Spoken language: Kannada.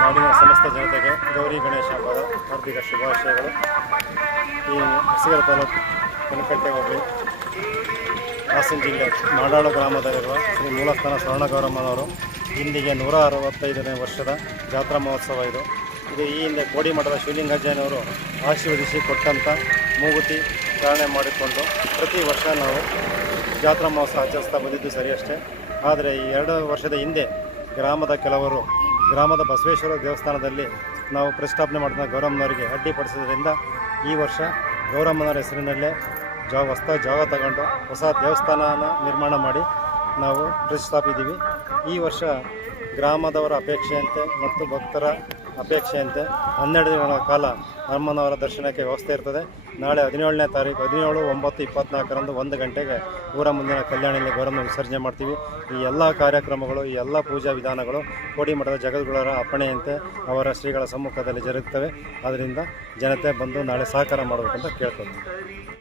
ನಾಡಿನ ಸಮಸ್ತ ಜನತೆಗೆ ಗೌರಿ ಗಣೇಶ ಹಬ್ಬದ ಹಾರ್ದಿಕ ಶುಭಾಶಯಗಳು. ಈ ಹೊಸಗರ ತಾಲೂಕು ಕನಕಟ್ಟೆ ಹೋಗಲಿ ಹಾಸನ ಜಿಲ್ಲೆ ಮಾಡಾಳು ಗ್ರಾಮದಲ್ಲಿರುವ ಶ್ರೀ ಮೂಲಸ್ಥಾನ ಸ್ವರ್ಣಗೌರಮ್ಮನವರು ಇಂದಿಗೆ ನೂರ ಅರವತ್ತೈದನೇ ವರ್ಷದ ಜಾತ್ರಾ ಮಹೋತ್ಸವ ಇದು. ಇದು ಈ ಹಿಂದೆ ಕೋಡಿಮಠದ ಶಿವಲಿಂಗಜ್ಜನವರು ಆಶೀರ್ವದಿಸಿ ಕೊಟ್ಟಂಥ ಮೂಗುತಿ ಧಾರಣೆ ಮಾಡಿಕೊಂಡು ಪ್ರತಿ ವರ್ಷ ನಾವು ಜಾತ್ರಾ ಮಹೋತ್ಸವ ಆಚರಿಸ್ತಾ ಬಂದಿದ್ದು ಸರಿ ಅಷ್ಟೇ. ಆದರೆ ಈ ಎರಡು ವರ್ಷದ ಹಿಂದೆ ಗ್ರಾಮದ ಕೆಲವರು ಗ್ರಾಮದ ಬಸವೇಶ್ವರ ದೇವಸ್ಥಾನದಲ್ಲಿ ನಾವು ಪ್ರತಿಷ್ಠಾಪನೆ ಮಾಡಿದ ಗೌರಮ್ಮನವರಿಗೆ ಅಡ್ಡಿಪಡಿಸಿದ್ರಿಂದ ಈ ವರ್ಷ ಗೌರಮ್ಮನವರ ಹೆಸರಿನಲ್ಲೇ ಜಾಗ ಹೊಸ ಜಾಗ ತಗೊಂಡು ಹೊಸ ದೇವಸ್ಥಾನನ ನಿರ್ಮಾಣ ಮಾಡಿ ನಾವು ಪ್ರತಿಷ್ಠಾಪಿದ್ದೀವಿ. ಈ ವರ್ಷ ಗ್ರಾಮದವರ ಅಪೇಕ್ಷೆಯಂತೆ ಮತ್ತು ಭಕ್ತರ ಅಪೇಕ್ಷೆಯಂತೆ ಹನ್ನೆರಡು ದಿನಗಳ ಕಾಲ ಹನುಮನವರ ದರ್ಶನಕ್ಕೆ ವ್ಯವಸ್ಥೆ ಇರ್ತದೆ. ನಾಳೆ ಹದಿನೇಳನೇ ತಾರೀಕು, ಹದಿನೇಳು, ಒಂಬತ್ತು, ಇಪ್ಪತ್ನಾಲ್ಕರಂದು ಒಂದು ಗಂಟೆಗೆ ಊರ ಮುಂದಿನ ಕಲ್ಯಾಣಿಯಲ್ಲಿ ಗೌರವ ವಿಸರ್ಜನೆ ಮಾಡ್ತೀವಿ. ಈ ಎಲ್ಲ ಕಾರ್ಯಕ್ರಮಗಳು, ಈ ಎಲ್ಲ ಪೂಜಾ ವಿಧಾನಗಳು ಕೋಡಿಮಠದ ಜಗದ್ಗುಳರ ಅಪ್ಪಣೆಯಂತೆ ಅವರ ಶ್ರೀಗಳ ಸಮ್ಮುಖದಲ್ಲಿ ಜರುಗುತ್ತವೆ. ಅದರಿಂದ ಜನತೆ ಬಂದು ನಾಳೆ ಸಹಕಾರ ಮಾಡಬೇಕಂತ ಕೇಳ್ಕೊಳ್ತೀನಿ.